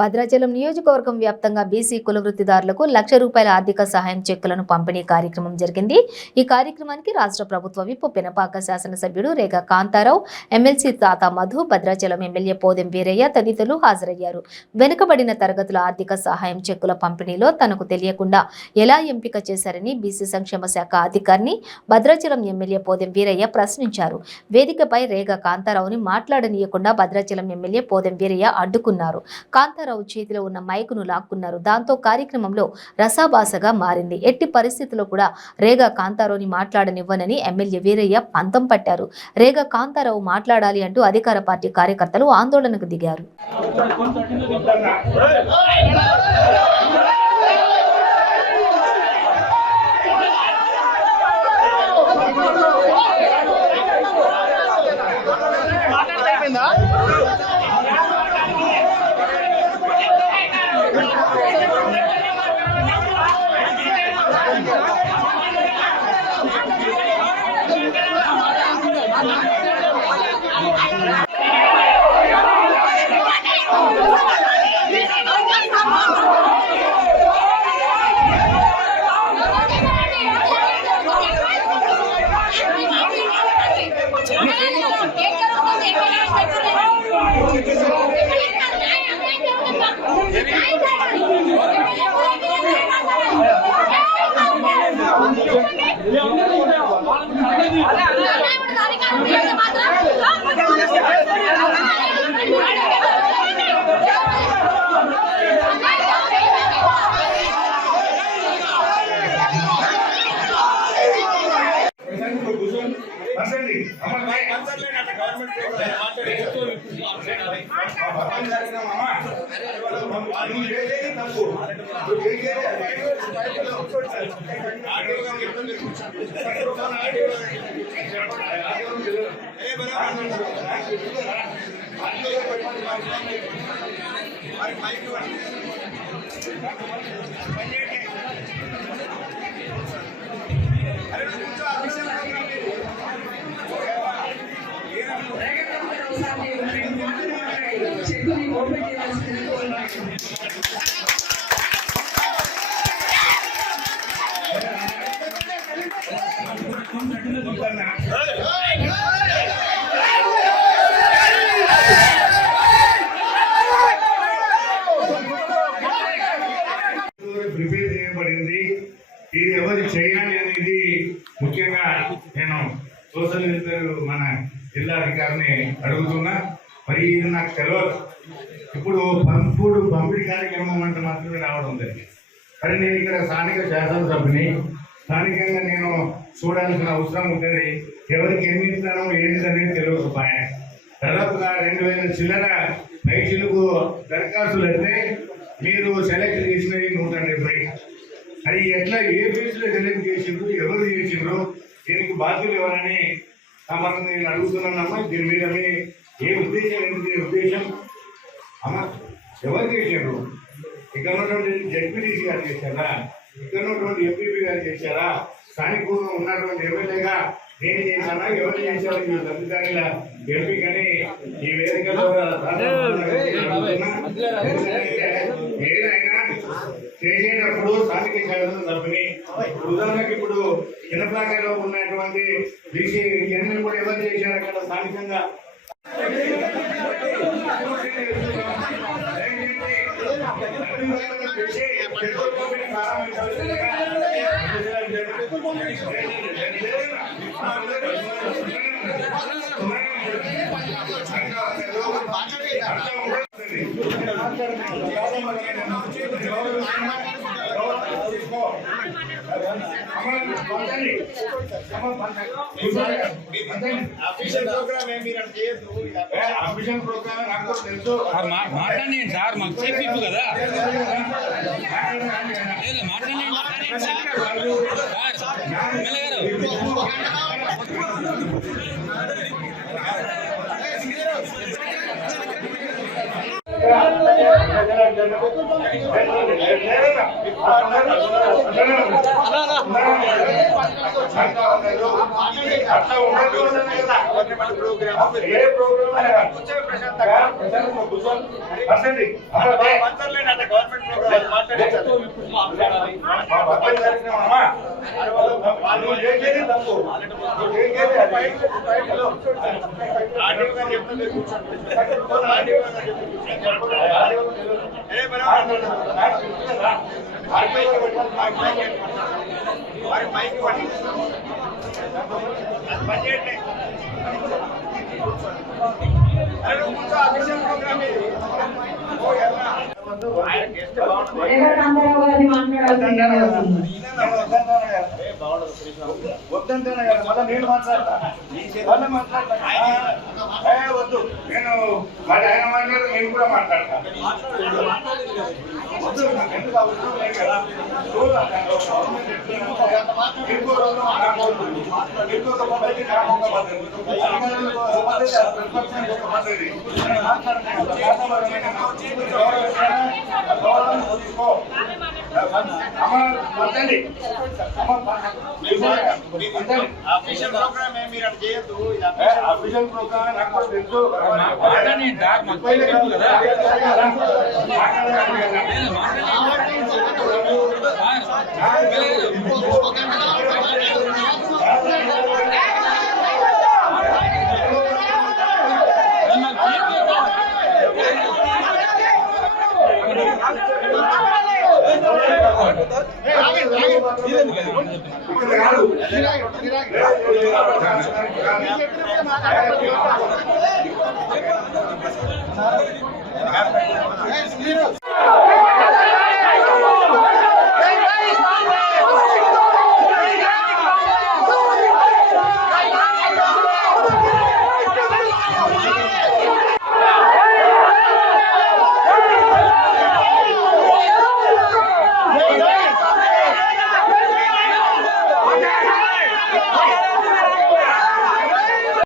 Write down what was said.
భద్రాచలం నియోజకవర్గం వ్యాప్తంగా బీసీ కుల వృత్తిదారులకు ₹1,00,000 ఆర్థిక సహాయం చెక్కులను పంపిణీ కార్యక్రమం జరిగింది. ఈ కార్యక్రమానికి రాష్ట్ర ప్రభుత్వ విప్ పెనపాక శాసనసభ్యుడు రేగా కాంతారావు, ఎమ్మెల్సీ తాత మధు, భద్రాచలం ఎమ్మెల్యే పోదెం వీరయ్య తదితరులు హాజరయ్యారు. వెనుకబడిన తరగతుల ఆర్థిక సహాయం చెక్కుల పంపిణీలో తనకు తెలియకుండా ఎలా ఎంపిక చేశారని బీసీ సంక్షేమ శాఖ అధికారిని భద్రాచలం ఎమ్మెల్యే పోదెం వీరయ్య ప్రశ్నించారు. వేదికపై రేగా కాంతారావుని మాట్లాడనీయకుండా భద్రాచలం ఎమ్మెల్యే పోదెం వీరయ్య అడ్డుకున్నారు. కాంతారావు చేతిలో ఉన్న మైకును లాక్కున్నారు. దాంతో కార్యక్రమంలో రసాభాసగా మారింది. ఎట్టి పరిస్థితుల్లో కూడా రేగా కాంతారావుని మాట్లాడనివ్వనని ఎమ్మెల్యే వీరయ్య పంతం పట్టారు. రేగా కాంతారావు మాట్లాడాలి అంటూ అధికార పార్టీ కార్యకర్తలు ఆందోళనకు దిగారు. ప్రిపేర్ చేయబడింది. ఇది ఎవరు చేయాలి అనేది ముఖ్యంగా నేను సోషల్ వెల్ఫేర్ మన జిల్లా అధికారిని అడుగుతున్నా. మరి ఇది నాకు తెలియదు. ఇప్పుడు పంపిణీ కార్యక్రమం అంటే మాత్రమే రావడం జరిగింది. మరి నేను ఇక్కడ స్థానిక శాసనసభ్యుని, స్థానికంగా నేను చూడాల్సిన అవసరం ఉంటుంది. ఎవరికి ఎన్ని ఇస్తానో ఏంటిదనేది తెలియదు. దాదాపుగా 2,000 చిల్లర పైసలకు దరఖాస్తులు అయితే మీరు సెలెక్ట్ చేసినవి 170. అది ఎట్లా ఏ బేస్లో సెలెక్ట్ చేసిండ్రు, ఎవరు చేసిండ్రు, దీనికి బాధ్యులు ఎవరని మనం నేను అడుగుతున్నానమ్మా. దీని మీద ఏ ఉద్దేశం, ఏంటి ఉద్దేశం అమ్మా? ఎవరు చేసిండ్రు? ఇక్కడ ఉన్నటువంటి జడ్పీటీసీ గారు చేశారా? ఇక్కడ ఉన్నటువంటి ఎంపీపీ గారు చేశారా? స్థానికంగా ఉన్నటువంటి ఎమ్మెల్యేగా నేను చేశానా? ఎవరు చేశారో మీరు తల్లిదండ్రుల ఎంపికని ఈ వేదికలో ఏదైనా చేసేటప్పుడు స్థానిక శాసన సభ్యుని, ఉదాహరణకి ఇప్పుడు ఇనపాకలో ఉన్నటువంటి బీసీ ఇవన్నీ కూడా ఎవరు చేశారు అక్కడ స్థానికంగా? మాట్లాడండి సార్, మాకు సేఫ్ ఇప్పు కదా మాట్లాడండి. ఏ ప్రోగ్రామ్ కాంతారావు గారిని మాట్లాడాలి. వద్దంటేనే కదా మళ్ళీ నేను మాట్లాడతా వద్దు నేను మరి ఆయన మాట్లాడితే నేను కూడా మాట్లాడతా వద్దు నాకు ఎందుకు అవసరం లేదు కదా ఇంకో రోజు ఇంకొక పద్ధతి ఒక పద్ధతి వద్దండి అఫీషియల్ ప్రోగ్రామ్ మీరు అటు చేయొద్దు. అఫీషియల్ ప్రోగ్రామ్ నాకు కూడా తెలుసు మాట్లాడండి సార్ మాకు చెప్పు కదా ఇక్కడ